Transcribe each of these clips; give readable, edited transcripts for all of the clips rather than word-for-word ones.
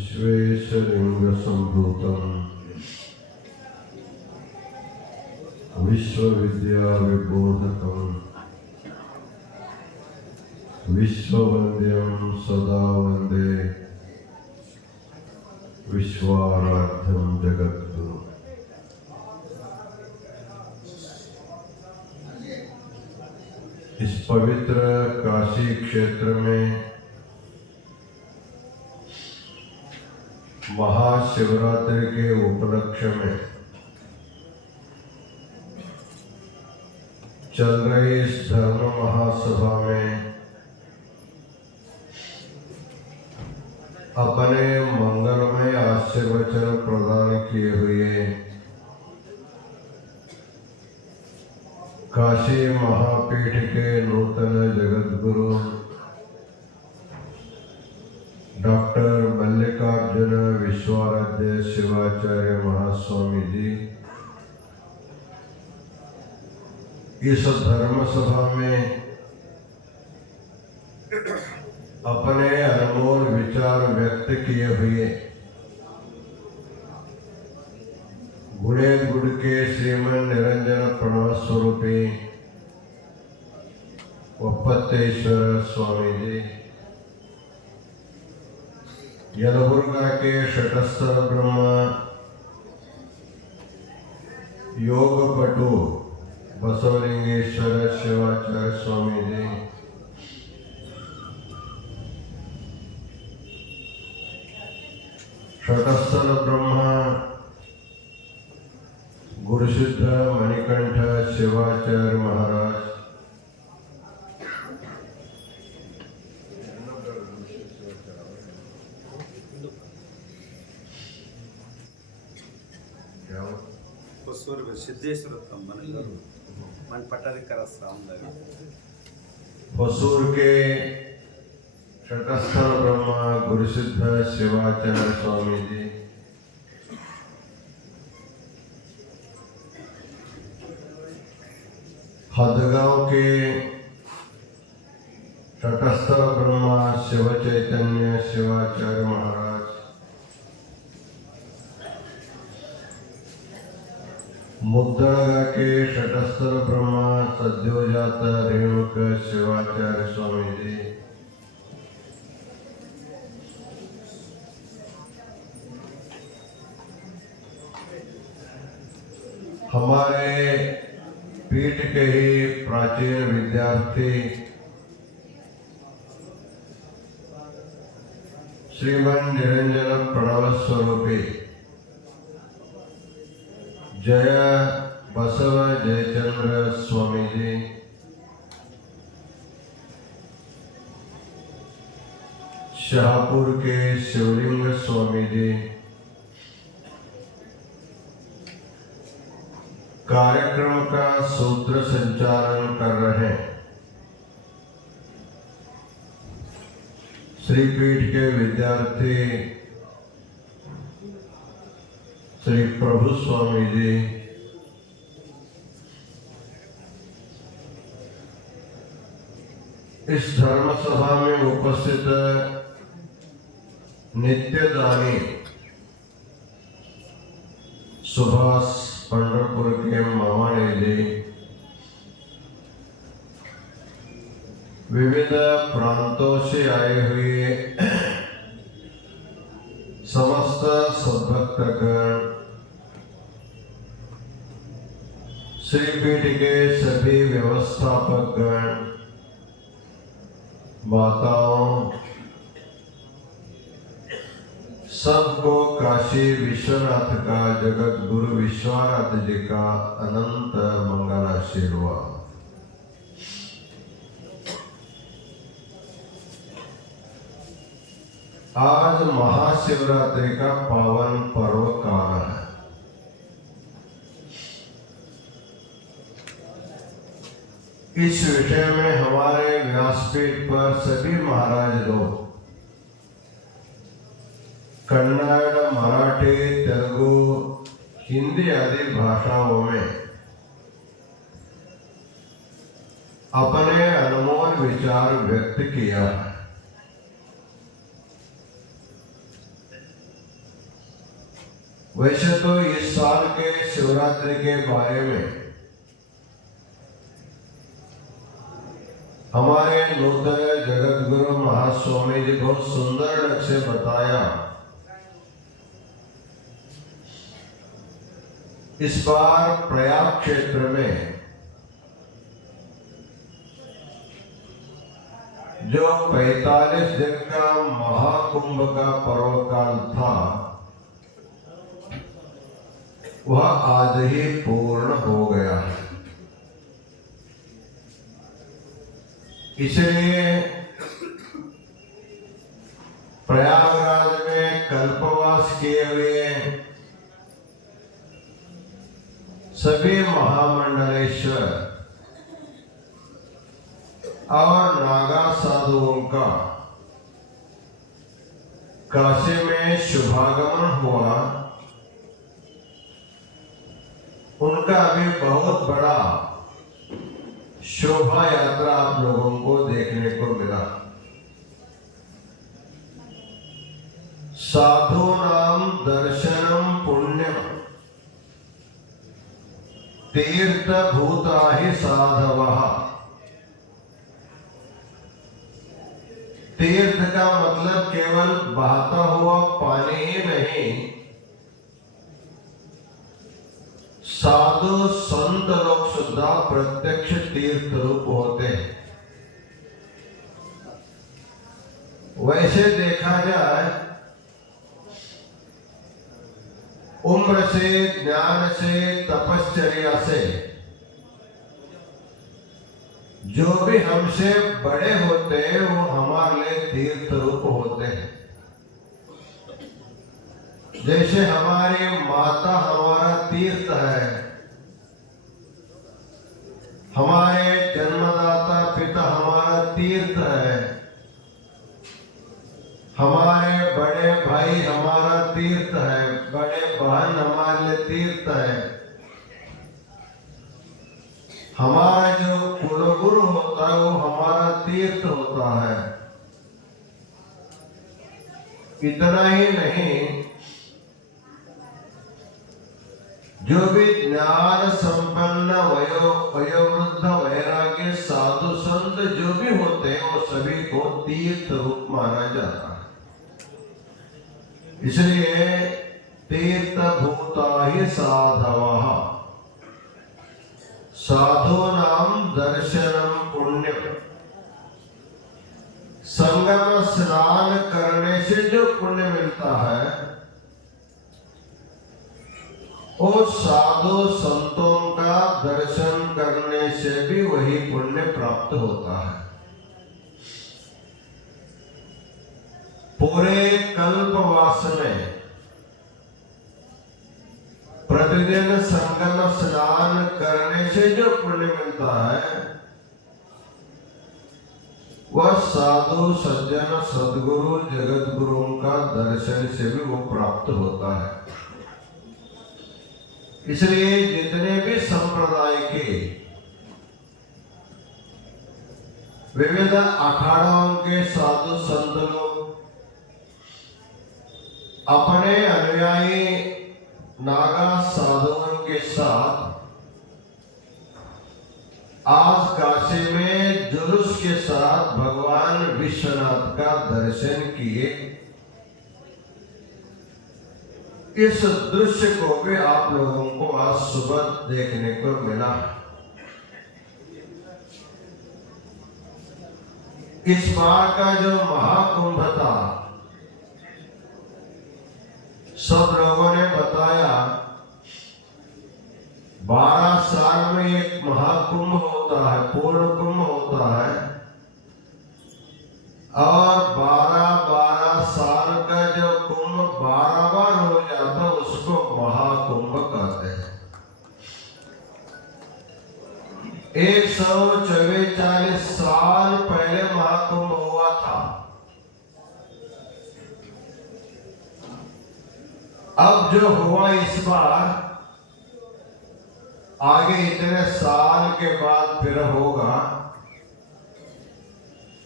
विश्वेशलिंगसंभूतं विश्वविद्याविबोधकं विश्ववन्द्यं सदा वन्दे विश्वाराध्यं जगद्गुरु। इस पवित्र काशी क्षेत्र में महाशिवरात्रि के उपलक्ष्य में चल रही इस धर्म महासभा में अपने मंगलमय आशीर्वचन प्रदान किए हुए काशी महापीठ के नूतन जगद्गुरु डॉक्टर मल्लिकार्जुन विश्वाराध्य शिवाचार्य महास्वामी जी इस धर्म सभा में अपने अनमोल विचार व्यक्त किए हुए गुणे गुड़ के श्रीमन निरंजन प्रणव स्वरूपी वप्पतेश्वर स्वामी जी, यलबुर्गा के शटस्थ ब्रह्म योगपटु बसवलिंगेश्वर शिवाचार्य स्वामी जी, शटस्थ ब्रह्म गुरुसिद्ध मणिकंठ शिवाचार्य महाराज, सिद्धेश्वर मन पट्टाधिकार होसूर के शटस्थ ब्रह्म गुरुसिद्ध शिवाचार्य स्वामी जी, हदगांव के तटस्थ ब्रह्मा शिव चैतन्य शिवाचार्य महाराज, मुद्दड़गा के तटस्थ ब्रह्मा सद्योजात रेणुक शिवाचार्य स्वामी जी, हमारे पीठ के ही प्राचीन विद्यार्थी श्रीमन निरंजन प्रणव स्वरूपी जय बसव जयचंद्र स्वामी जी, शाहपुर के शिवलिंग स्वामी जी, कार्यक्रम का सूत्र संचालन कर रहे श्री पीठ के विद्यार्थी श्री प्रभु स्वामी जी, इस धर्म सभा में उपस्थित नित्यदानी सुभाष पंढरपुर के मामाने जी, विविध प्रांतों से आए हुए समस्त सद्भक्तगण, श्रीपीठ के सभी व्यवस्थापकगण, माताओं, सबको काशी विश्वनाथ का जगत गुरु विश्वाराध्य जी का अनंत मंगल आशीर्वाद। आज महाशिवरात्रि का पावन पर्व काल है। इस विषय में हमारे व्यासपीठ पर सभी महाराज लोग कन्नड़, मराठी, तेलुगु, हिंदी आदि भाषाओं में अपने अनमोल विचार व्यक्त किया है। वैसे तो इस साल के शिवरात्रि के बारे में हमारे नूतन जगत गुरु महास्वामी जी बहुत सुंदर ढंग से बताया। इस बार प्रयाग क्षेत्र में जो 45 दिन का महाकुंभ का पर्व काल था वह आज ही पूर्ण हो गया है। इसलिए प्रयागराज में कल्पवास किए हुए सभी महामंडलेश्वर और नागा साधुओं का काशी में शुभागमन हुआ। उनका भी बहुत बड़ा शोभा यात्रा आप लोगों को देखने को मिला। साधु नाम दर्शनम पुण्यम तीर्थ भूता ही साधवः। तीर्थ का मतलब केवल बहता हुआ पानी ही नहीं, साधु संत लोग सुद्धा प्रत्यक्ष तीर्थ रूप होते हैं। वैसे देखा जाए उम्र से, ज्ञान से, तपश्चर्या से जो भी हमसे बड़े होते हैं वो हमारे लिए तीर्थ रूप होते हैं। जैसे हमारी माता हमारा तीर्थ है, हमारे जन्मदाता पिता हमारा तीर्थ है, हमारे बड़े भाई हमारा तीर्थ है, बड़े बहन हमारे लिए तीर्थ है, हमारा जो कुलगुरु होता है वो हमारा तीर्थ होता है। इतना ही नहीं, जो भी ज्ञान संपन्न वयोवृद्ध वैराग्य साधु संत जो भी होते हैं वो सभी को तीर्थ रूप माना जाता है। इसलिए तीर्थ भूता ही साधवः। साधु नाम दर्शनम पुण्यम। संगम स्नान करने से जो पुण्य मिलता है वो साधु संतों का दर्शन करने से भी वही पुण्य प्राप्त होता है। पूरे कल्पवास में प्रतिदिन संगम स्नान करने से जो पुण्य मिलता है वह साधु सज्जन सद्गुरु जगत गुरुओं का दर्शन से भी वो प्राप्त होता है। इसलिए जितने भी संप्रदाय के विविध अखाड़ों के साधु संत लोग अपने अनुयायी नागा साधुओं के साथ आज काशी में जुलूस के साथ भगवान विश्वनाथ का दर्शन किए। इस दृश्य को भी आप लोगों को आज सुबह देखने को मिला। इस बार का जो महाकुंभ था, सब लोगों ने बताया 12 साल में एक महाकुंभ होता है, पूर्ण कुंभ होता है, और 12 साल का जो कुंभ 12 बार हो जाता उसको महाकुंभ कहते हैं। 144 साल पहले महाकुंभ हुआ था। अब जो हुआ इस बार आगे इतने साल के बाद फिर होगा।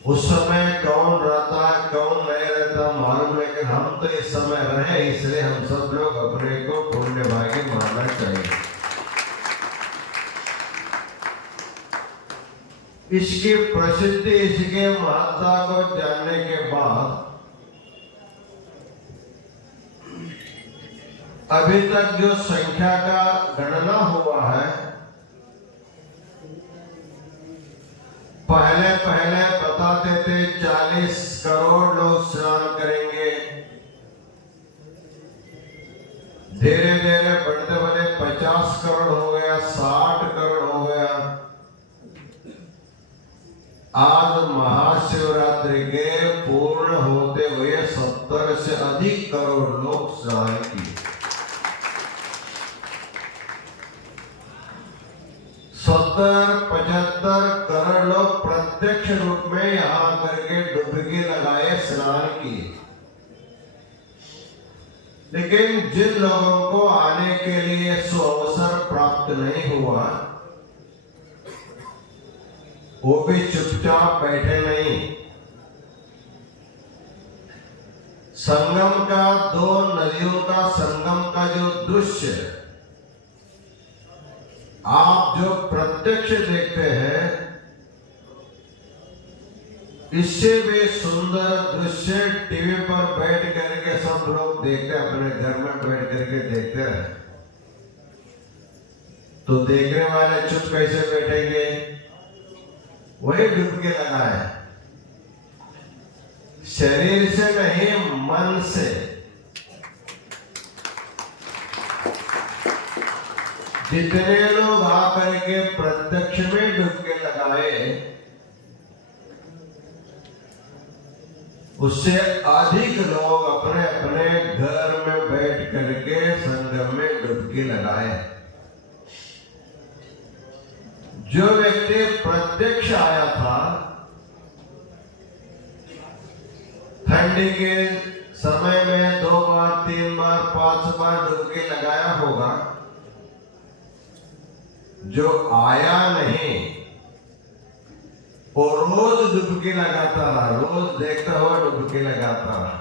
उस समय कौन रहता कौन नहीं रहता मालूम, लेकिन हम तो इस समय रहे, इसलिए हम सब लोग अपने को पुण्यभागी मानना चाहिए। इसकी प्रसिद्धि, इसके महत्ता को जानने के बाद अभी तक जो संख्या का गणना हुआ है, पहले पहले बताते थे 40 करोड़ लोग स्नान करेंगे, धीरे धीरे बढ़ते बढ़ते 50 करोड़ हो गया, 60 करोड़ हो गया। आज महाशिवरात्रि के पूर्ण होते हुए 70 से अधिक करोड़ लोग स्नान किए। 70-75 करोड़ लोग प्रत्यक्ष रूप में यहाँ करके डुबकी लगाए, स्नान किए। लेकिन जिन लोगों को आने के लिए सुअवसर प्राप्त नहीं हुआ, वो भी चुपचाप बैठे नहीं। संगम का, दो नदियों का संगम का जो दृश्य आप जो प्रत्यक्ष देखते हैं, इससे भी सुंदर दृश्य टीवी पर बैठ करके सब लोग देखते, अपने घर में बैठ करके देखते हैं। तो देखने वाले चुप कैसे बैठेंगे? वही डुबकी लगाए, शरीर से नहीं मन से। जितने लोग आकर के प्रत्यक्ष में डुबकी लगाए, उससे अधिक लोग अपने अपने घर में बैठ करके संगम में डुबकी लगाए। जो व्यक्ति प्रत्यक्ष आया था, ठंडी के समय में 2 बार 3 बार 5 बार डुबकी लगाया होगा। जो आया नहीं, वो रोज डुबकी लगाता रहा, रोज देखता हुआ डुबकी लगाता रहा।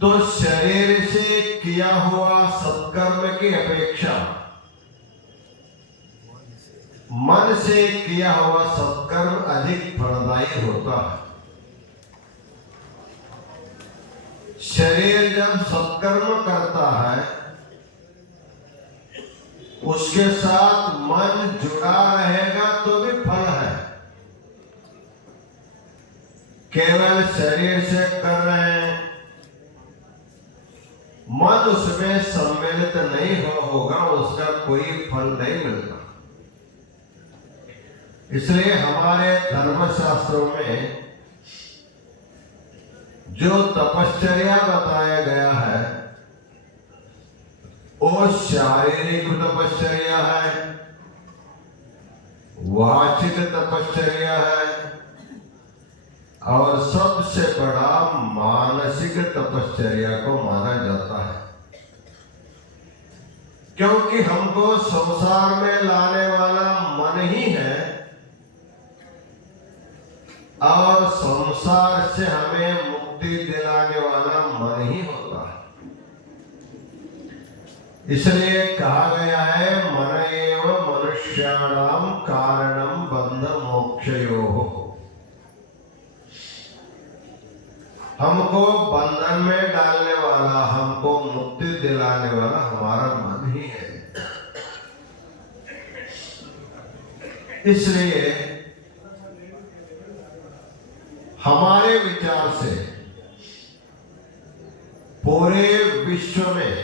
तो शरीर से किया हुआ सत्कर्म की अपेक्षा मन से किया हुआ सत्कर्म अधिक फलदायी होता है। शरीर जब सत्कर्म करता है, उसके साथ मन जुड़ा रहेगा तो भी फल है। केवल शरीर से कर रहे हैं, मन उसमें सम्मिलित नहीं होगा, उसका कोई फल नहीं मिलता। इसलिए हमारे धर्मशास्त्रों में जो तपश्चर्या बताया गया है, वो शारीरिक तपश्चर्या है, वाचिक तपश्चर्या है, और सबसे बड़ा मानसिक तपश्चर्या को माना जाता है। क्योंकि हमको संसार में लाने वाला मन ही है, और संसार से हमें मुक्ति दिलाने वाला मन ही होता है। इसलिए कहा गया है, मन एव मनुष्याणाम कारणम बंध मोक्षयोः। हमको बंधन में डालने वाला, हमको मुक्ति दिलाने वाला हमारा मन ही है। इसलिए हमारे विचार से पूरे विश्व में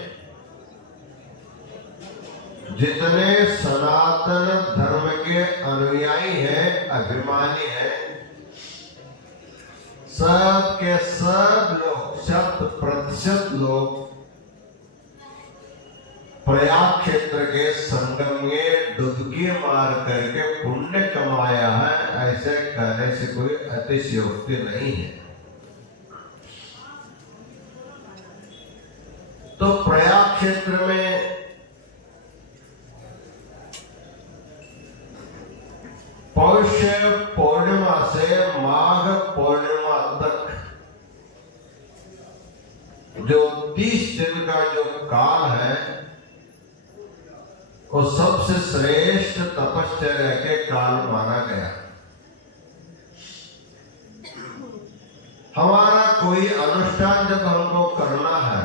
जितने सनातन धर्म के अनुयायी हैं, अभिमानी हैं, सब के सब लोग, 100% लोग प्रयाग क्षेत्र के संगम में डुबकी मार करके पुण्य कमाया है। ऐसे कहने से कोई अतिशयोक्ति नहीं है। तो प्रयाग क्षेत्र में पौष 30 दिन का जो काल है वो सबसे श्रेष्ठ तपश्चर्या के काल माना गया। हमारा कोई अनुष्ठान जब हमको करना है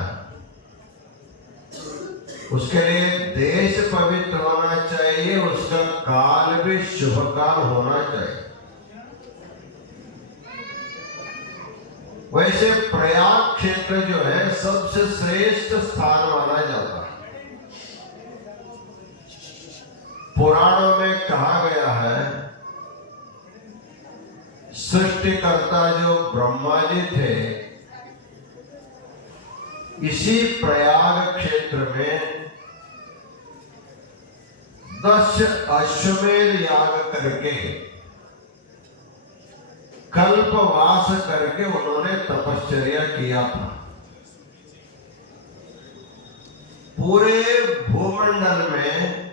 उसके लिए देश पवित्र होना चाहिए, उसका काल भी शुभ काल होना चाहिए। वैसे प्रयाग क्षेत्र जो है सबसे श्रेष्ठ स्थान माना जाता है। पुराणों में कहा गया है सृष्टिकर्ता जो ब्रह्मा जी थे इसी प्रयाग क्षेत्र में 10 अश्वमेध याग करके कल्पवास करके उन्होंने तपश्चर्या किया था। पूरे भूमंडल में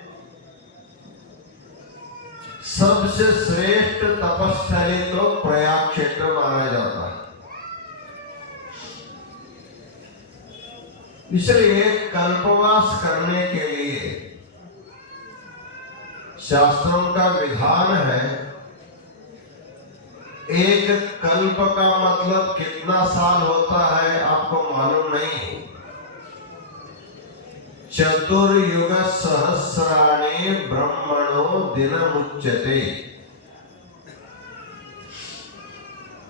सबसे श्रेष्ठ तपस्थली तो प्रयाग क्षेत्र माना जाता है। इसलिए कल्पवास करने के लिए शास्त्रों का विधान है। एक कल्प का मतलब कितना साल होता है आपको मालूम नहीं। चतुर्युग सहस्राणि ब्रह्मणो दिनमुच्यते।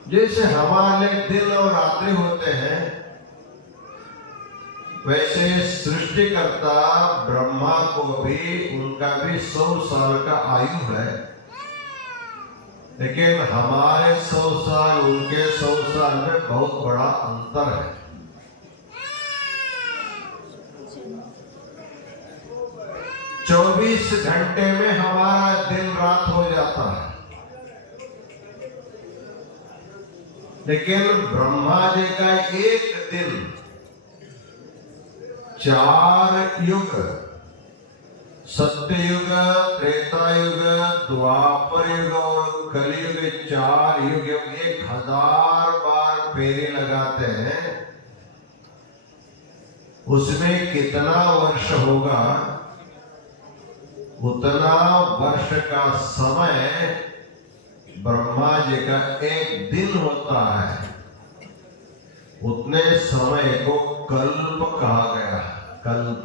जैसे हमारे दिन और रात्रि होते हैं वैसे सृष्टिकर्ता ब्रह्मा को भी उनका भी 100 साल का आयु है, लेकिन हमारे 100 साल उनके 100 साल में बहुत बड़ा अंतर है। चौबीस घंटे में हमारा दिन रात हो जाता है, लेकिन ब्रह्मा जी का एक दिन 4 युग, सत्ययुग, त्रेता युग, द्वापर युग और कलयुग 4 युग 1000 बार फेरे लगाते हैं। उसमें कितना वर्ष होगा उतना वर्ष का समय ब्रह्मा जी का एक दिन होता है। उतने समय को कल्प कहा गया। कल्प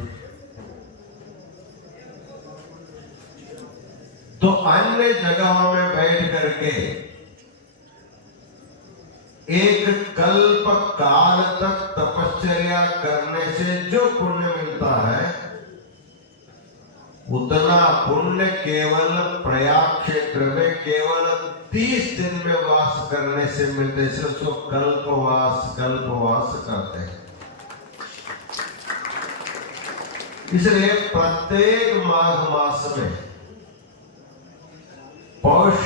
तो अन्य जगहों में बैठ करके एक कल्प काल तक तपश्चर्या करने से जो पुण्य मिलता है उतना पुण्य केवल प्रयाग क्षेत्र में केवल 30 दिन में वास करने से मिलते से उसको कल्पवास कहते हैं। इसलिए प्रत्येक माघ मास में पौष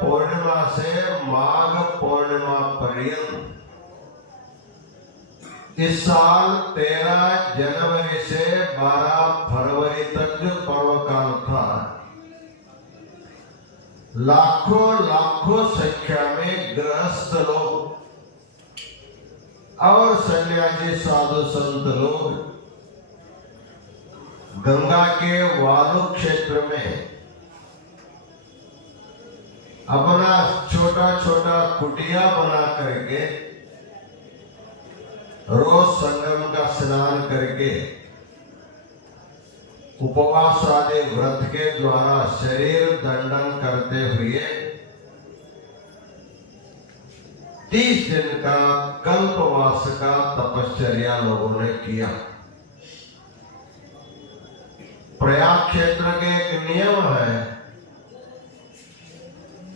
पूर्णिमा से माघ पूर्णिमा पर्यंत इस साल 13 जनवरी से 12 फरवरी तक जो पर्व काल था लाखों संख्या में गृहस्थ लोग और सन्यासी साधु संत लोग गंगा के वालु क्षेत्र में अपना छोटा छोटा कुटिया बना करके रोज संगम का स्नान करके उपवास आदि व्रत के द्वारा शरीर दंडन करते हुए 30 दिन का कल्पवास का तपश्चर्या लोगों ने किया। प्रयाग क्षेत्र के एक नियम है,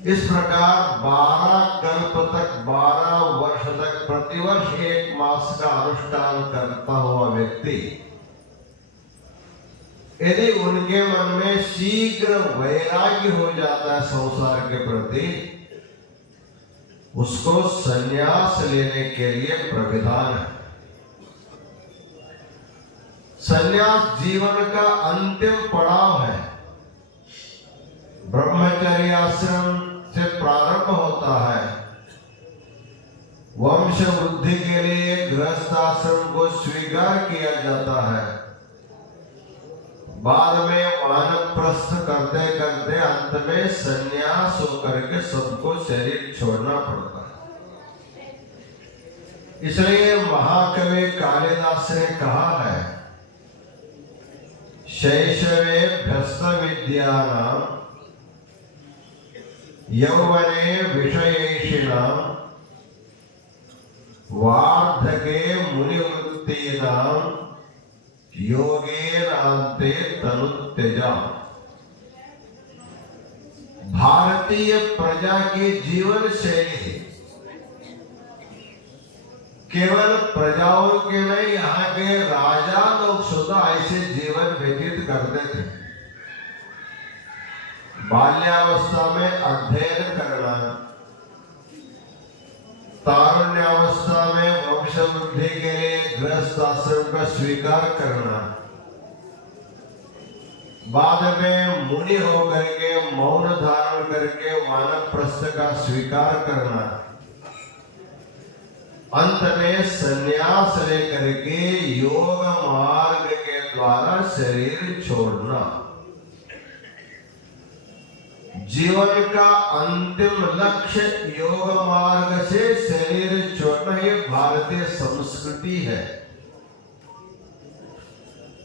इस प्रकार 12 कल्प तक 12 वर्ष तक प्रतिवर्ष 1 मास का अनुष्ठान करता हुआ व्यक्ति यदि उनके मन में शीघ्र वैराग्य हो जाता है संसार के प्रति, उसको संन्यास लेने के लिए प्रविधान है। संन्यास जीवन का अंतिम पड़ाव है। ब्रह्मचर्य आश्रम से प्रारंभ होता है वंश वृद्धि के लिए गृहस्थ आश्रम को स्वीकार किया जाता है। बाद में वानप्रस्थ करते करते अंत में संन्यास होकर के सबको शरीर छोड़ना पड़ता है। इसलिए महाकवि कालिदास ने कहा है, शैशवे भ्यस्त विद्यानां यौवने विषयैषिणां वार्धके मुनिवृत्तीनां योगेनान्ते तनुत्यजा। भारतीय प्रजा की जीवन शैली केवल प्रजाओं के नहीं, यहाँ के राजा लोग सुधा ऐसे जीवन व्यतीत करते थे। बाल्यावस्था में अध्ययन करना, तारुण्यावस्था में वंश वृद्धि के लिए गृहस्थ आश्रम का स्वीकार करना, बाद में मुनि होकर के मौन धारण करके वानप्रस्थ का स्वीकार करना, अंत में संन्यास लेकर के योग मार्ग के द्वारा शरीर छोड़ना। जीवन का अंतिम लक्ष्य योग मार्ग से शरीर छोड़ना, ये भारतीय संस्कृति है।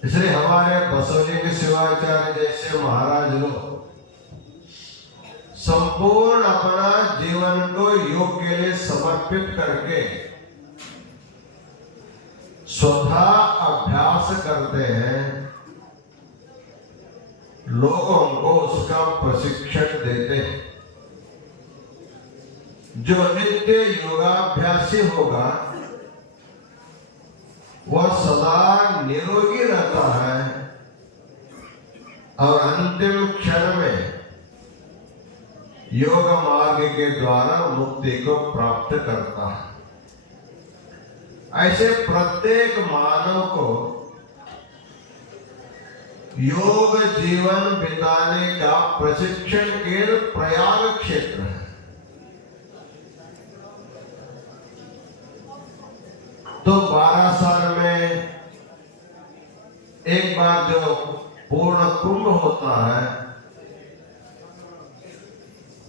इसलिए हमारे बसवलिंग शिवाचार्य जैसे महाराज लोग संपूर्ण अपना जीवन को योग के लिए समर्पित करके स्वतः अभ्यास करते हैं, लोगों को उसका प्रशिक्षण देते हैं। जो नित्य योगाभ्यासी होगा वह सदा निरोगी रहता है और अंतिम क्षण में योग मार्ग के द्वारा मुक्ति को प्राप्त करता है। ऐसे प्रत्येक मानव को योग जीवन बिताने का प्रशिक्षण केंद्र प्रयाग क्षेत्र है। तो 12 साल में एक बार जो पूर्ण कुंभ होता है,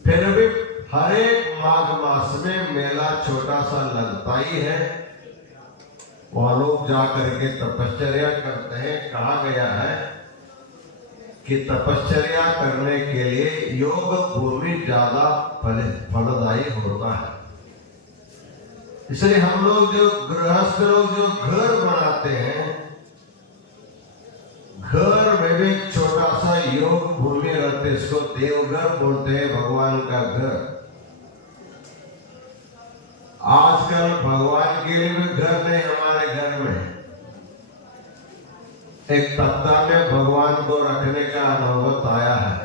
फिर भी हर एक माघ मास में मेला छोटा सा लगता ही है। वहां लोग जाकर के तपश्चर्या करते हैं। कहा गया है कि तपश्चर्या करने के लिए योग भूमि ज्यादा फलदायी होता है। इसलिए हम लोग जो गृहस्थ लोग जो घर बनाते हैं, घर में भी छोटा सा योग भूमि रहते, इसको देवघर बोलते हैं, भगवान का घर। आजकल भगवान के लिए भी घर नहीं हमारे घर में। एक तख्ता में भगवान को रखने का अनुभव आया है,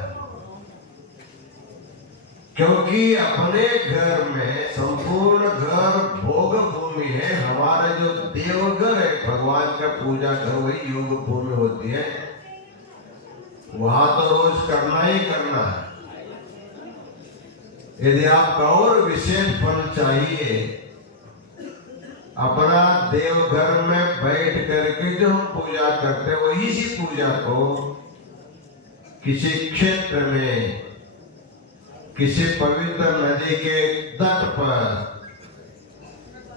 क्योंकि अपने घर में संपूर्ण घर भोग भूमि है। हमारे जो देवघर है, भगवान का पूजा घर, वही योग भूमि होती है। वहां तो रोज करना ही करना है। यदि आपको और विशेष फल चाहिए, अपना देवघर में बैठ करके जो हम पूजा करते हैं, वही सी पूजा को किसी क्षेत्र में, किसी पवित्र नदी के तट पर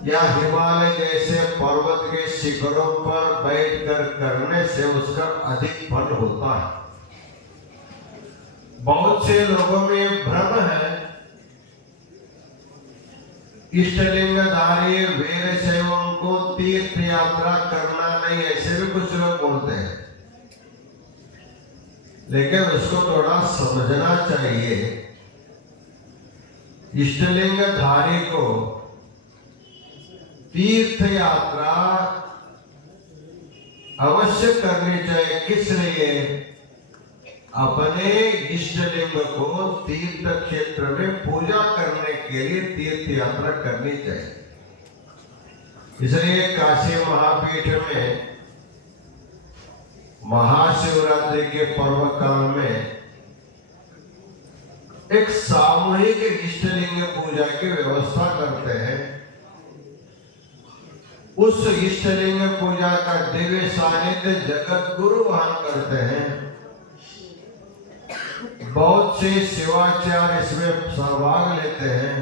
या हिमालय जैसे पर्वत के शिखरों पर बैठकर करने से उसका अधिक फल होता है। बहुत से लोगों में भ्रम है, इष्टलिंगधारी वीर शैवों को तीर्थ यात्रा करना नहीं, ऐसे भी कुछ लोग बोलते हैं। लेकिन उसको थोड़ा समझना चाहिए। इष्टलिंगधारी को तीर्थ यात्रा अवश्य करनी चाहिए। किस लिए? अपने इष्टलिंग को तीर्थ क्षेत्र में पूजा करने के लिए तीर्थ यात्रा करनी चाहिए। इसलिए काशी महापीठ में महाशिवरात्रि के पर्व काल में एक सामूहिक इष्टलिंग पूजा की व्यवस्था करते हैं। उस इष्टलिंग पूजा का दिव्य सानिध्य जगत गुरु वहन करते हैं। बहुत से शिवाचार्य इसमें सहभाग लेते हैं।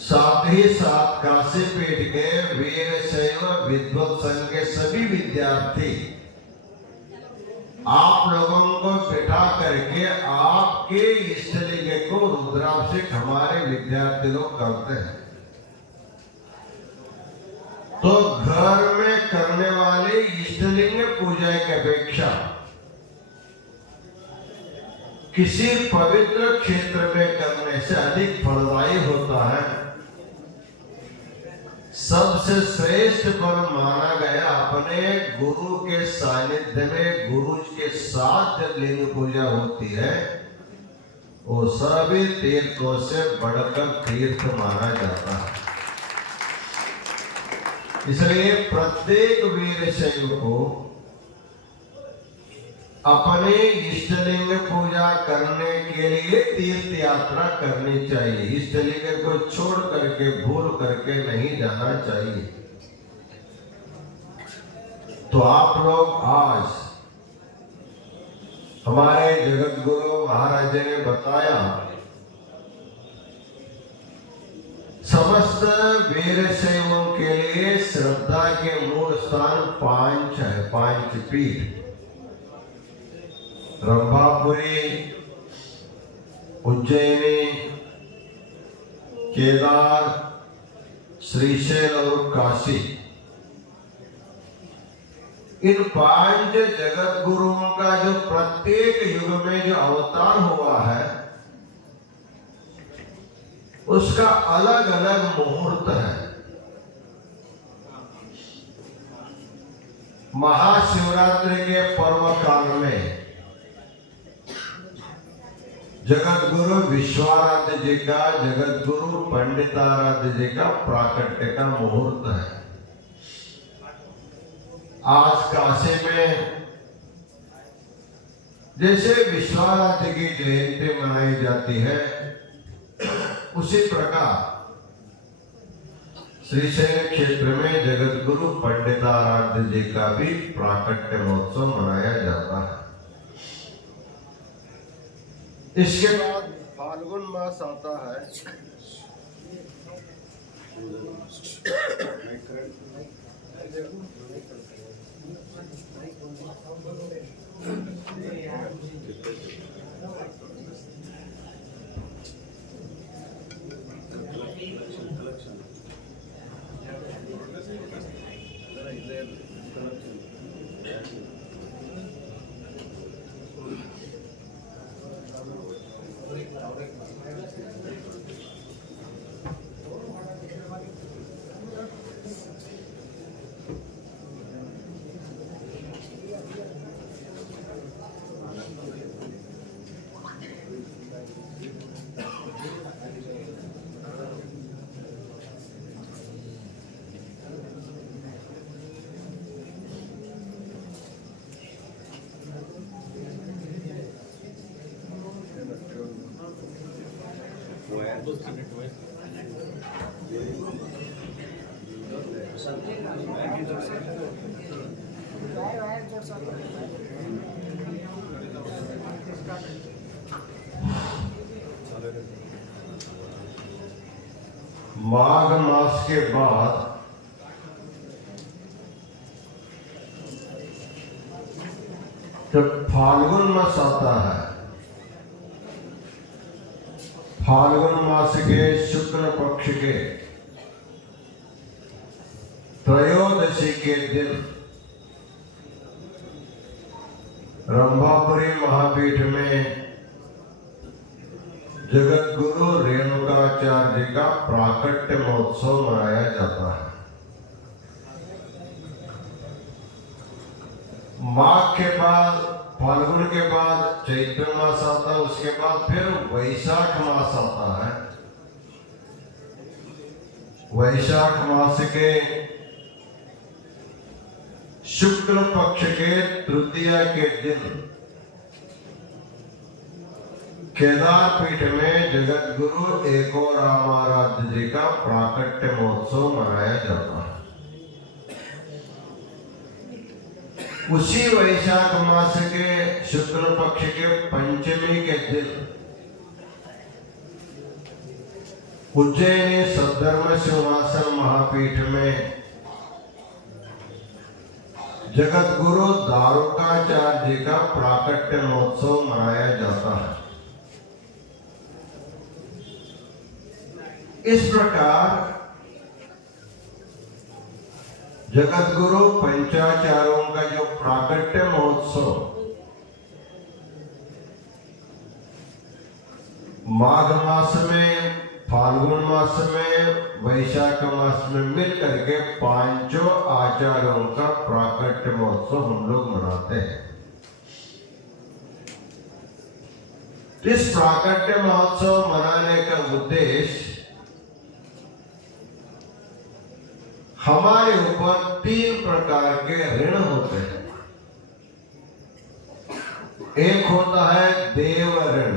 साथ ही साथ काशी पीठ के वीरशैव विद्वत संघ के सभी विद्यार्थी आप लोगों को बिठा करके आपके इष्टलिंग को रुद्राभिषेक हमारे विद्यार्थी लोग करते हैं। तो घर में करने वाले इष्टलिंग पूजा की अपेक्षा किसी पवित्र क्षेत्र में करने से अधिक फलदायी होता है। सबसे श्रेष्ठ पर माना गया अपने गुरु के सानिध्य में गुरु के साथ जब लिंग पूजा होती है वो सभी तीर्थों से बढ़कर तीर्थ माना जाता है। इसलिए प्रत्येक वीरशैव को अपने इष्टलिंग पूजा करने के लिए तीर्थ यात्रा करनी चाहिए। इष्टलिंग को छोड़ करके भूल करके नहीं जाना चाहिए। तो आप लोग आज हमारे जगत गुरु महाराज ने बताया समस्त वीरशैवों के लिए श्रद्धा के मूल स्थान 5 है। 5 पीठ रंभापुरी, उज्जैनी, केदार, श्रीशैल और काशी। इन 5 जगत गुरुओं का जो प्रत्येक युग में जो अवतार हुआ है उसका अलग अलग मुहूर्त है। महाशिवरात्रि के पर्व काल में जगत गुरु विश्वाराध्य जी का, जगत गुरु पंडिताराध्य जी का प्राकट्य का मुहूर्त है। आज काशी में जैसे विश्वाराध्य की जयंती मनाई जाती है उसी प्रकार श्रीशैल क्षेत्र में जगत गुरु पंडिताराध्य जी का भी प्राकट्य महोत्सव मनाया जाता है। इसके बाद फाल्गुन मास आता है। माघ मास के बाद जब फाल्गुन मास आता है, फाल्गुन मास के शुक्ल पक्ष के त्रयोदशी के दिन रंभापुरी महापीठ में जगत गुरु रेणुकाचार्य जी का प्राकट्य महोत्सव मनाया जाता है। माघ के बाद, फाल्गुन के बाद चैत्र मास आता है, उसके बाद फिर वैशाख मास आता है। वैशाख मास के शुक्ल पक्ष के तृतीया के दिन केदार पीठ में जगत गुरु एको रामाराध्य जी का प्राकट्य महोत्सव मनाया जाता है। उसी वैशाख मास के शुक्ल पक्ष के पंचमी के दिन उज्जैनी सद्धर्म सिंहासन महापीठ में जगत गुरु दारुकाचार्य जी का प्राकट्य महोत्सव मनाया जाता है। इस प्रकार जगत गुरु पंचाचार्यों का जो प्राकट्य महोत्सव माघ मास में, फाल्गुन मास में, वैशाख मास में मिल करके पांचों आचार्यों का प्राकट्य महोत्सव हम लोग मनाते हैं। इस प्राकट्य महोत्सव मनाने का उद्देश्य हमारे ऊपर 3 प्रकार के ऋण होते हैं। एक होता है देव ऋण,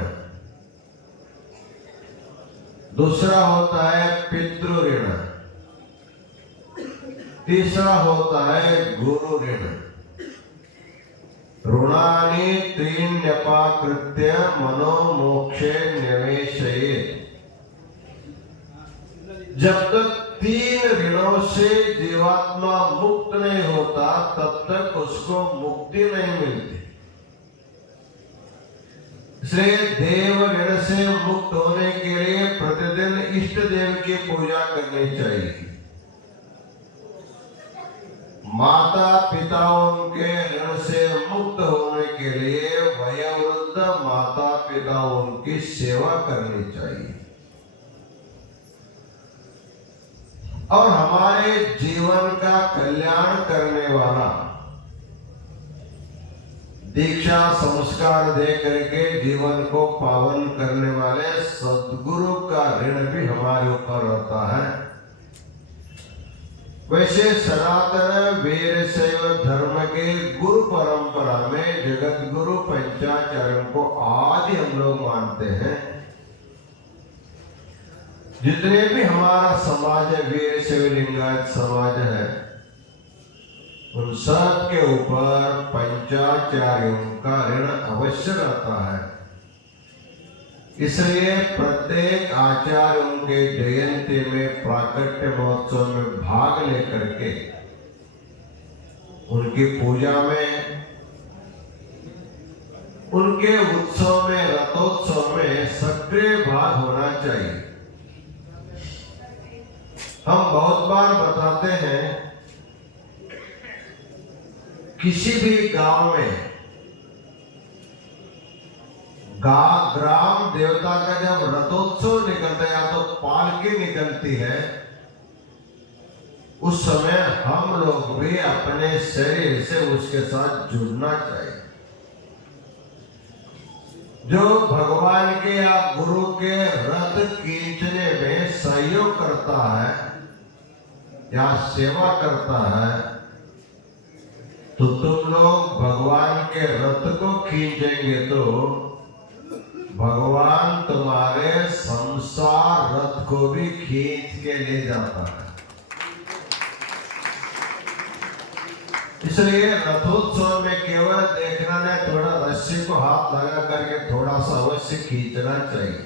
दूसरा होता है पितृ ऋण, तीसरा होता है गुरु ऋण। ऋणानि त्रीण्यपाकृत्य मनो मोक्षे निवेशयेत्। जब तक 3 ऋणों से जीवात्मा मुक्त नहीं होता तब तक उसको मुक्ति नहीं मिलती। इसलिए देव ऋण से मुक्त होने के लिए प्रतिदिन इष्ट देव की पूजा करनी चाहिए। माता पिताओं के ऋण से मुक्त होने के लिए वयोवृद्ध माता पिताओं की सेवा करनी चाहिए। और हमारे जीवन का कल्याण करने वाला दीक्षा संस्कार दे करके जीवन को पावन करने वाले सद्गुरु का ऋण भी हमारे ऊपर होता है। वैसे सनातन वीर शैव धर्म के गुरु परंपरा में जगत गुरु पंचाचार्यों को आदि हम लोग मानते हैं। जितने भी हमारा समाज है, वीर शैव लिंगायत समाज है, उन सब के ऊपर पंचाचार्यों का ऋण अवश्य रहता है। इसलिए प्रत्येक आचार्यों के जयंती में, प्राकट्य महोत्सव में भाग लेकर के उनकी पूजा में, उनके उत्सव में, रथोत्सव में सक्रिय भाग होना चाहिए। हम बहुत बार बताते हैं, किसी भी गांव में ग्राम देवता का जब रथोत्सव निकलता है या तो पालकी निकलती है, उस समय हम लोग भी अपने शरीर से उसके साथ जुड़ना चाहिए। जो भगवान के या गुरु के रथ खींचने में सहयोग करता है या सेवा करता है, तो तुम लोग भगवान के रथ को खींचेंगे तो भगवान तुम्हारे संसार रथ को भी खींच के ले जाता है। इसलिए रथोत्सव में केवल देखना नहीं, थोड़ा रस्सी को हाथ लगा करके थोड़ा सा अवश्य खींचना चाहिए।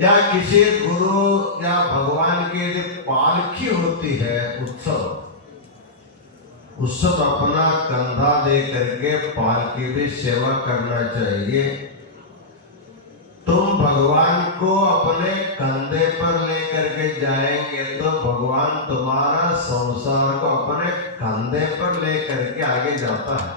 या किसी गुरु या भगवान की जो पालकी होती है उत्सव, उस सब अपना कंधा दे करके पालकी भी सेवा करना चाहिए। तुम भगवान को अपने कंधे पर लेकर के जाएंगे तो भगवान तुम्हारा संसार को अपने कंधे पर लेकर के आगे जाता है।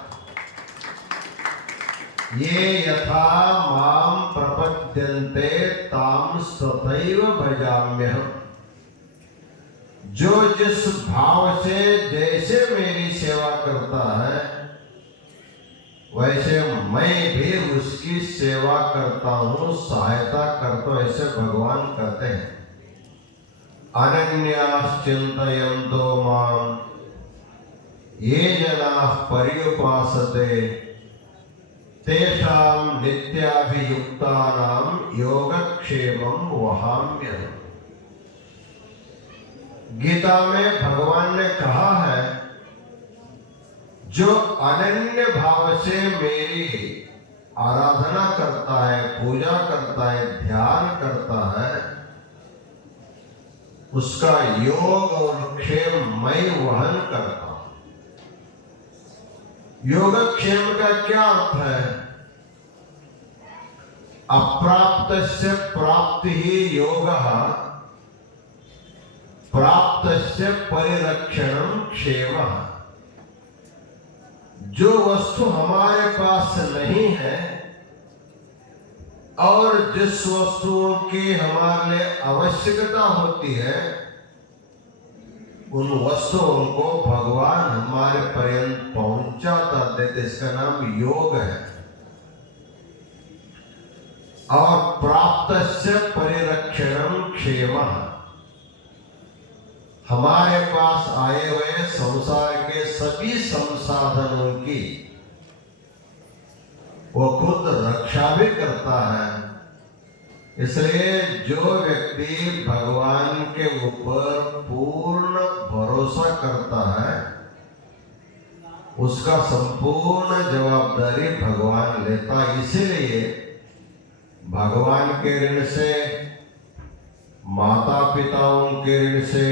ये यथा माम प्रपद्यन्ते ताम तथैव भजाम्यहम्। जो जिस भाव से जैसे मेरी सेवा करता है, वैसे मैं भी उसकी सेवा करता हूँ, सहायता करता हूँ, ऐसे भगवान कहते हैं। अनन्याश्चिन्तयन्तो माम् ये जनाः पर्युपासते तेषां नित्याभियुक्तानां योगक्षेमं वहाम्यहम्। गीता में भगवान ने कहा है, जो अनन्य भाव से मेरी आराधना करता है, पूजा करता है, ध्यान करता है, उसका योग और क्षेम मैं वहन करता हूं। योगक्षेम का क्या अर्थ है? अप्राप्तस्य प्राप्ति ही योगः, प्राप्तस्य परिरक्षणं क्षेमः। जो वस्तु हमारे पास नहीं है और जिस वस्तुओं की हमारे लिए आवश्यकता होती है, उन वस्तुओं को भगवान हमारे पर्यंत पहुंचाता देते, इसका नाम योग है। और प्राप्तस्य परिरक्षणं क्षेमः, हमारे पास आए हुए संसार के सभी संसाधनों की वो खुद रक्षा भी करता है। इसलिए जो व्यक्ति भगवान के ऊपर पूर्ण भरोसा करता है, उसका संपूर्ण जवाबदारी भगवान लेता। इसीलिए भगवान के ऋण से, माता पिताओं के ऋण से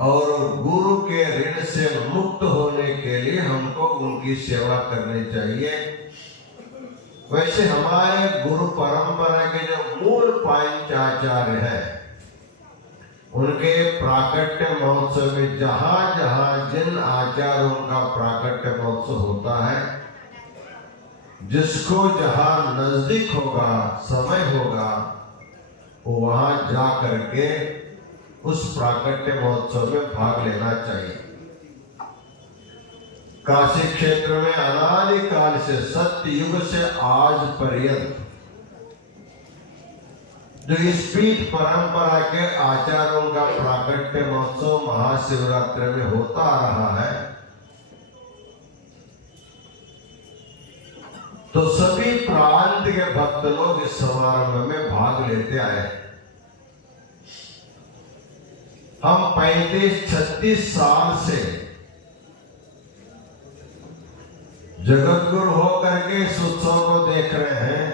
और गुरु के ऋण से मुक्त होने के लिए हमको उनकी सेवा करनी चाहिए। वैसे हमारे गुरु परंपरा के जो मूल पांच आचार्य है, उनके प्राकट्य महोत्सव में जहां जहां जिन आचार्यों का प्राकट्य महोत्सव होता है, जिसको जहां नजदीक होगा, समय होगा, वो वहां जा करके उस प्राकट्य महोत्सव में भाग लेना चाहिए। काशी क्षेत्र में अनादिकाल से, सत्य युग से आज पर्यंत जो इस पीठ परंपरा के आचार्यों का प्राकट्य महोत्सव महाशिवरात्रि में होता आ रहा है, तो सभी प्रांत के भक्त लोग इस समारोह में भाग लेते आए। हम 35-36 साल से जगत गुरु होकर के इस उत्सव को देख रहे हैं।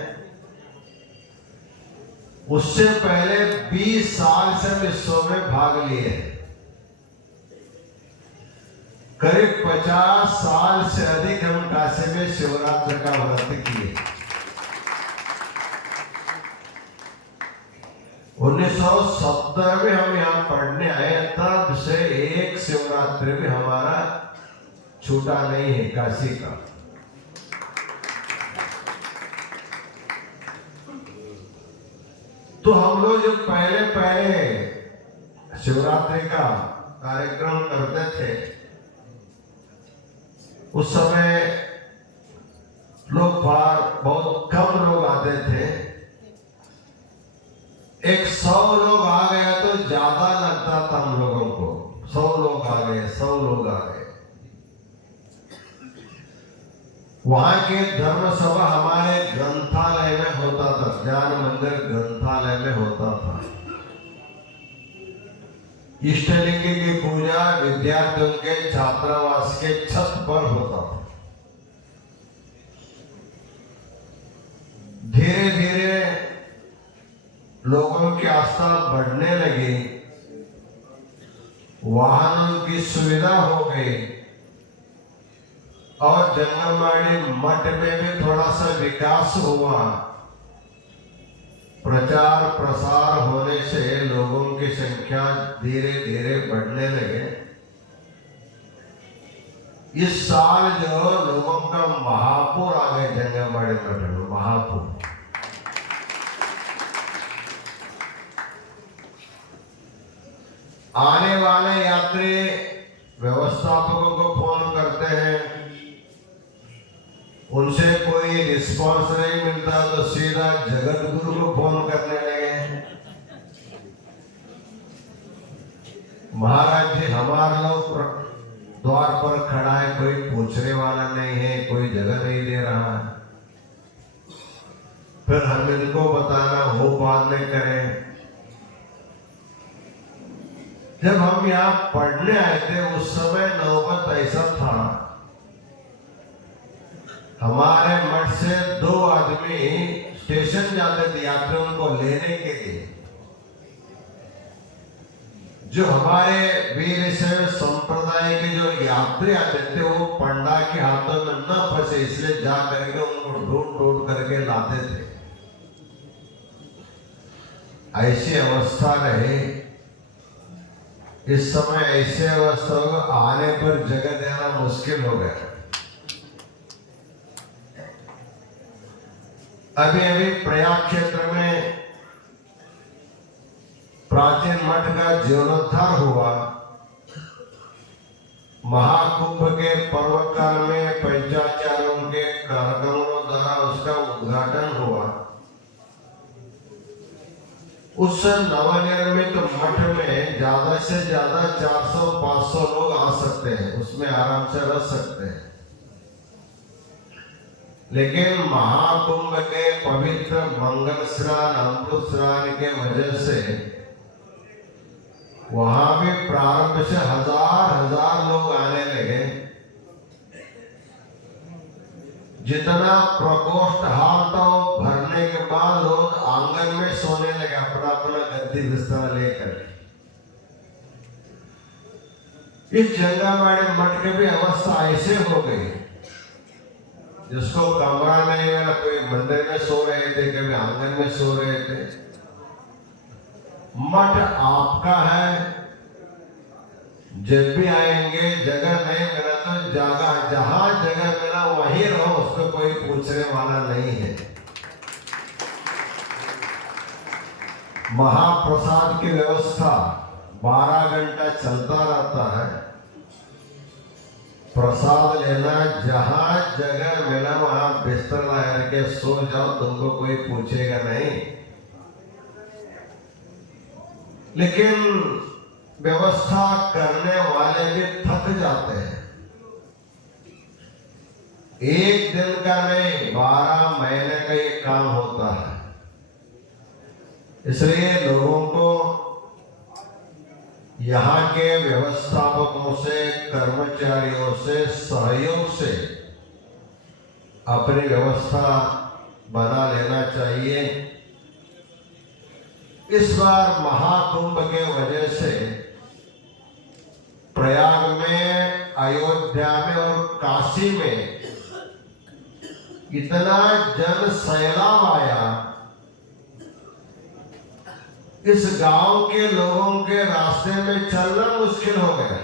उससे पहले 20 साल से हम इस उत्सव में भाग लिए। करीब 50 साल से अधिक हम काशी में शिवरात्रि का व्रत किए। 1970 में हम यहाँ पढ़ने आए, तब से एक शिवरात्रि भी हमारा छूटा नहीं है काशी का। तो हम लोग जो पहले शिवरात्रि का कार्यक्रम करते थे, उस समय लोग बहुत कम लोग आते थे। 100 लोग आ गया तो ज्यादा लगता था हम लोगों को। 100 लोग आ गए, 100 लोग आ गए। वहां के धर्म सभा हमारे ग्रंथालय में होता था, ज्ञान मंदिर ग्रंथालय में होता था। इष्टलिंग की पूजा विद्यार्थियों के छात्रावास के छत पर होता था। धीरे धीरे लोगों की आस्था बढ़ने लगी, वाहनों की सुविधा हो गई और जंगलवाड़ी मठ में भी थोड़ा सा विकास हुआ। प्रचार प्रसार होने से लोगों की संख्या धीरे धीरे बढ़ने लगे। इस साल जो लोगों का महापुर आ गए जंगलवाड़ी मठ में, महापुर। आने वाले यात्री व्यवस्थापकों को फोन करते हैं, उनसे कोई रिस्पांस नहीं मिलता तो सीधा जगत गुरु को फोन करने लगे, महाराज जी हमारे लोग द्वार पर खड़ा है, कोई पूछने वाला नहीं है, कोई जगह नहीं दे रहा है। फिर हम इनको बताना हो बाद में करें। जब हम यहाँ पढ़ने आए थे उस समय नौबत ऐसा था, हमारे मठ से 2 आदमी स्टेशन जाते थे यात्रियों को लेने के लिए। जो हमारे वीर शैव संप्रदाय के जो यात्री आते थे वो पंडा के हाथों में न फंसे, इसलिए जा करके उनको ढूंढ ढूंढ करके लाते थे। ऐसी अवस्था रहे। इस समय ऐसे अवस्था हो, आने पर जगह देना मुश्किल हो गया। अभी अभी प्रयाग क्षेत्र में प्राचीन मठ का जीर्णोद्धार हुआ। महाकुंभ के पर्व काल में पंचाचार्यों के कार्यक्रमों द्वारा उसका उद्घाटन हुआ। उस नवनिर्मित मठ में ज्यादा से ज्यादा 400-500 लोग आ सकते हैं, उसमें आराम से रह सकते हैं। लेकिन महाकुंभ के पवित्र मंगल स्नान, अमृत स्नान के वजह से वहां भी प्रारंभ से हजार लोग आने लगे। जितना प्रकोष्ठ हाल था वो भरने के बाद लोग आंगन में सोने लगे अपना अपना गद्दी बिस्तर लेकर। इस जंगाबाड़ी मठ की भी अवस्था ऐसे हो गई, जिसको कमरा नहीं मिला, कोई मंदिर में सो रहे थे, कभी आंगन में सो रहे थे। मठ आपका है, जब भी आएंगे, जगह नहीं मिला तो जहां जगह मिला वहीं रहो, उसको कोई पूछने वाला नहीं है। महाप्रसाद की व्यवस्था 12 घंटा चलता रहता है। प्रसाद लेना, जहां जगह मिला वहां बिस्तर लगा के सो जाओ, तुमको कोई पूछेगा नहीं। लेकिन व्यवस्था करने वाले भी थक जाते हैं। एक दिन का नहीं, 12 महीने का ये काम होता है। इसलिए लोगों को यहाँ के व्यवस्थापकों से, कर्मचारियों से सहयोग से अपनी व्यवस्था बना लेना चाहिए। इस बार महाकुंभ के वजह से प्रयाग में, अयोध्या में और काशी में इतना जन सैलाब आया, इस गांव के लोगों के रास्ते में चलना मुश्किल हो गया।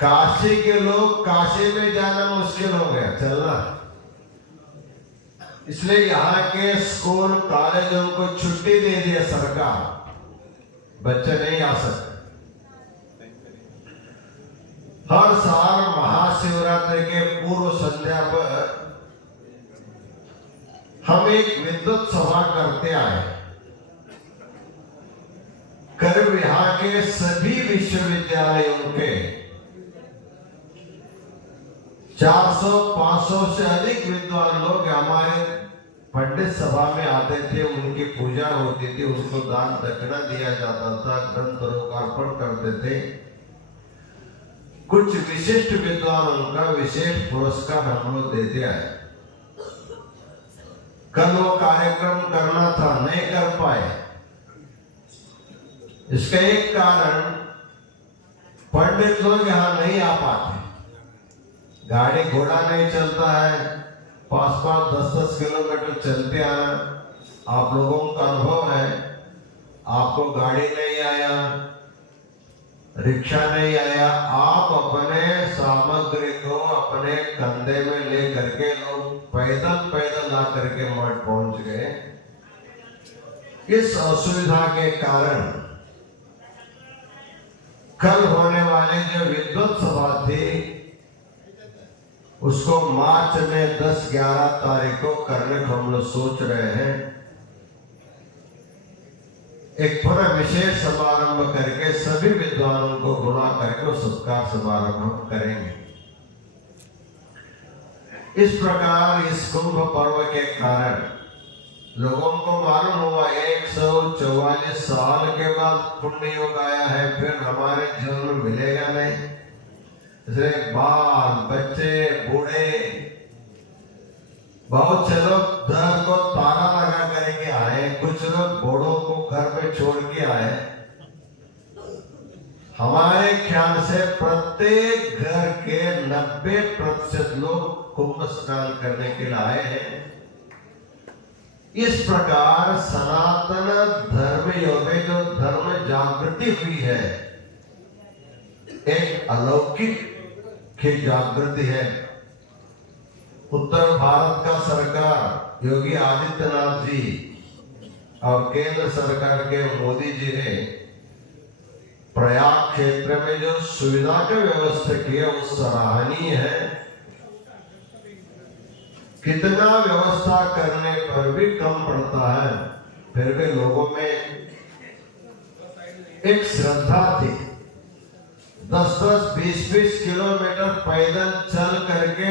काशी के लोग काशी में जाना मुश्किल हो गया, चलना। इसलिए यहाँ के स्कूल कॉलेजों को छुट्टी दे दिया सरकार, बच्चे नहीं आ सकते। हर साल महाशिवरात्रि के पूर्व संध्या पर हम एक विद्युत सभा करते आए। करीब यहाँ के सभी विश्वविद्यालयों के 400-500 से अधिक विद्वान लोग हमारे पंडित सभा में आते थे। उनकी पूजा होती थी, उसको दान दक्षिणा दिया जाता था, ग्रंथ लोकार्पण करते थे। कुछ विशिष्ट विद्वानों का विशेष पुरस्कार हम लोग देते आए। कल वो कार्यक्रम करना था, नहीं कर पाए। इसका एक कारण, पंडित लोग यहाँ नहीं आ पाते, गाड़ी घोड़ा नहीं चलता है, 5-5, 10-10 किलोमीटर चलते आना। आप लोगों का अनुभव है, आपको गाड़ी नहीं आया, रिक्शा नहीं आया, आप अपने सामग्री को अपने कंधे में ले करके लोग पैदल आ करके मठ पहुंच गए। इस असुविधा के कारण कल होने वाली जो विद्वत सभा थी उसको मार्च में 10-11 तारीख को करने को हम लोग सोच रहे हैं। एक पुनः विशेष समारंभ करके सभी विद्वानों को बुला करके वो सत्कार समारंभ करेंगे। इस प्रकार इस कुंभ पर्व के कारण लोगों को मालूम हुआ 144 साल के बाद पुण्य योग आया है, फिर हमारे जीवन में मिलेगा नहीं। इसलिए बाल बच्चे बूढ़े बहुत से लोग घर को ताला लगा करके आए, कुछ लोग बूढ़ों को घर में छोड़ के आए। हमारे ख्याल से प्रत्येक घर के 90% लोग कुंभ स्नान करने के लिए आए हैं। इस प्रकार सनातन धर्म योग में जो धर्म जागृति हुई है, एक अलौकिक की जागृति है। उत्तर भारत का सरकार योगी आदित्यनाथ जी और केंद्र सरकार के मोदी जी ने प्रयाग क्षेत्र में जो सुविधा की व्यवस्था की है वो सराहनीय है। कितना व्यवस्था करने पर भी कम पड़ता है, फिर भी लोगों में एक श्रद्धा थी। 10-10, 20-20 किलोमीटर पैदल चल करके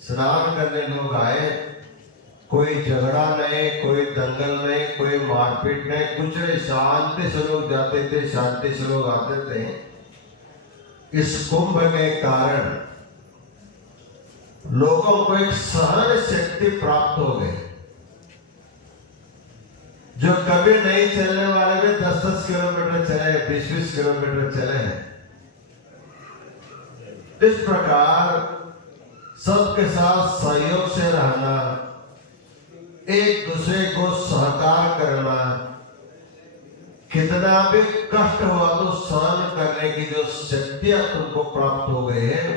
स्नान करने लोग आए। कोई झगड़ा नहीं, कोई दंगल नहीं, कोई मारपीट नहीं, कुछ नहीं, शांति से लोग जाते थे, शांति से लोग आते थे। इस कुंभ के कारण लोगों को एक सहन शक्ति प्राप्त हो गई। जो कभी नहीं चलने वाले भी 10-10 किलोमीटर चले, 20-20 किलोमीटर चले हैं। इस प्रकार सबके साथ सहयोग से रहना, एक दूसरे को सहकार करना, कितना भी कष्ट हुआ तो सहन करने की जो शक्तियां तुमको प्राप्त हो गई है,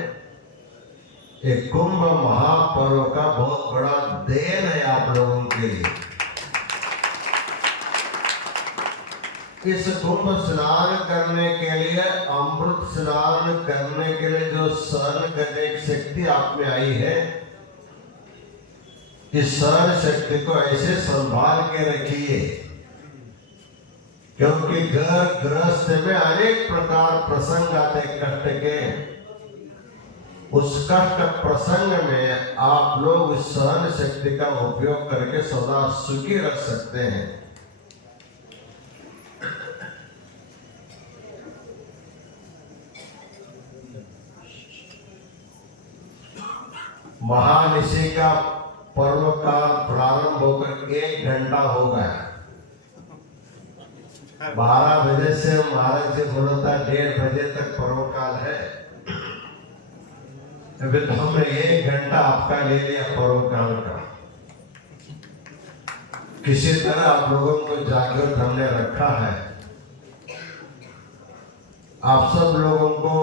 एक कुंभ महापर्व का बहुत बड़ा देन है आप लोगों के लिए। इस कुंभ स्नान करने के लिए, अमृत स्नान करने के लिए जो सहन करने की शक्ति आप में आई है, इस सहन शक्ति को ऐसे संभाल के रखिए, क्योंकि घर गृहस्थ में अनेक प्रकार प्रसंग आते कष्ट के। उस कष्ट प्रसंग में आप लोग उस सहन शक्ति का उपयोग करके सदा सुखी रह सकते हैं। महानिशी का पर्व का प्रारंभ होकर 1 घंटा हो गया। 12 बजे से महाराज जी बोला था 1:30 बजे तक पर्व काल है। अभी तो हमने 1 घंटा आपका ले लिया पर्व काल का। किसी तरह आप लोगों को जागृत हमने रखा है। आप सब लोगों को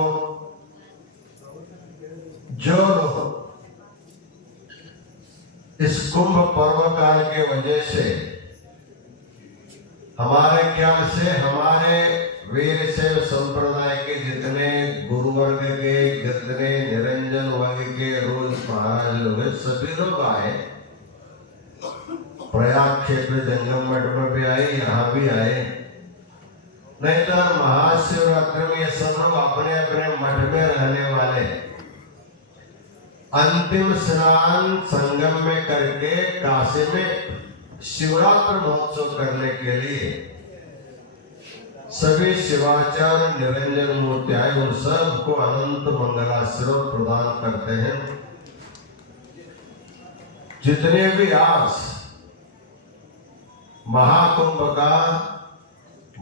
जो लोग इस कुंभ पर्व काल के वजह से हमारे ख्याल से हमारे वीर शैव संप्रदाय के जितने गुरुवर्ग के, जितने निरंजन वर्ग के रोज महाराज लोग सभी लोग आए। प्रयाग क्षेत्र जंगम मठ में भी आए, यहाँ भी आए। नहीं तो महाशिवरात्रि में ये सब लोग अपने अपने मठ में रहने वाले अंतिम स्नान संगम में करके काशी में शिवरात्रि महोत्सव करने के लिए सभी शिवाचार्य निरंजन मूर्ति आए, उन सबको अनंत मंगलाशीर्वाद प्रदान करते हैं। जितने भी आज महाकुंभ का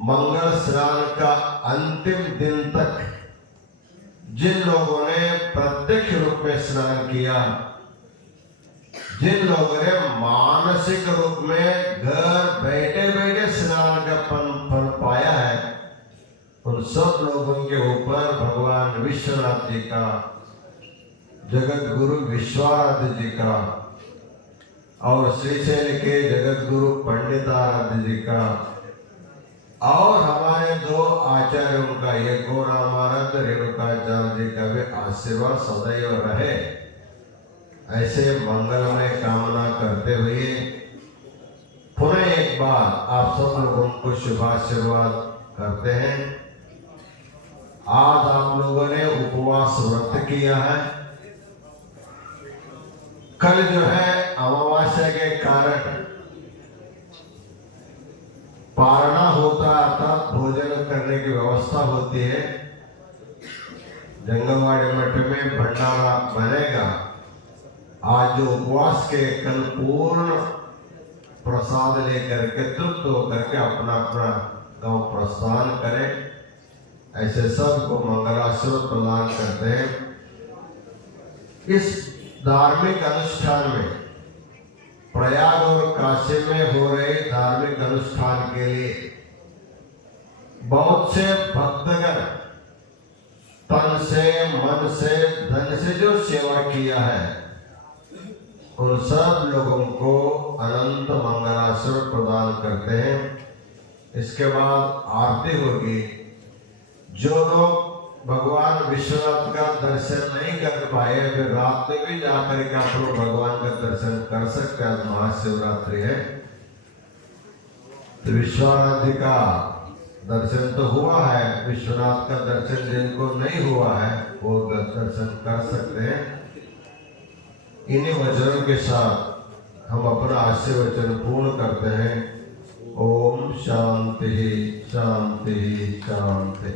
मंगल स्नान का अंतिम दिन तक जिन लोगों ने प्रत्यक्ष रूप में स्नान किया, जिन लोगों ने मानसिक रूप में घर बैठे बैठे स्नान का फल पाया है, उन सब लोगों के ऊपर भगवान विश्वनाथ जी का, जगत गुरु विश्वाराध्य जी का और श्रीशैल के जगत गुरु पंडिताराध्य जी का और हमारे 2 आचार्यों का, ये गौरामाराध्य रेणुकाचार्य जी का भी आशीर्वाद सदैव रहे। ऐसे मंगलमय कामना करते हुए पुनः एक बार आप सब लोगों को शुभाशीर्वाद करते हैं। आज आप लोगों ने उपवास व्रत किया है। कल जो है अमावस्या के कारण पारणा होता है, अर्थात भोजन करने की व्यवस्था होती है। जंगमवाड़ी मठ में भंडारा बनेगा। आज जो उपवास के कल पूर्ण प्रसाद लेकर के तृप्त होकर के अपना अपना गांव प्रस्थान करें। ऐसे सबको मंगलाशीर्वाद प्रदान करते हैं। इस धार्मिक अनुष्ठान में प्रयाग और काशी में हो रहे धार्मिक अनुष्ठान के लिए बहुत से भक्तगण तन से, मन से, धन से जो सेवा किया है, उन सब लोगों को अनंत मंगलाशीर्वाद प्रदान करते हैं। इसके बाद आरती होगी। जो लोग भगवान विश्वनाथ का दर्शन नहीं कर पाए, वे रात में भी जाकर के आप लोग भगवान का दर्शन कर सकते हैं। आज महाशिवरात्रि है, तो विश्वनाथ जी का दर्शन तो हुआ है। विश्वनाथ का दर्शन जिनको नहीं हुआ है वो दर्शन कर सकते हैं। इन्हीं वचनों के साथ हम अपना आशीर्वचन पूर्ण करते हैं। ओम शांति शांति शांति।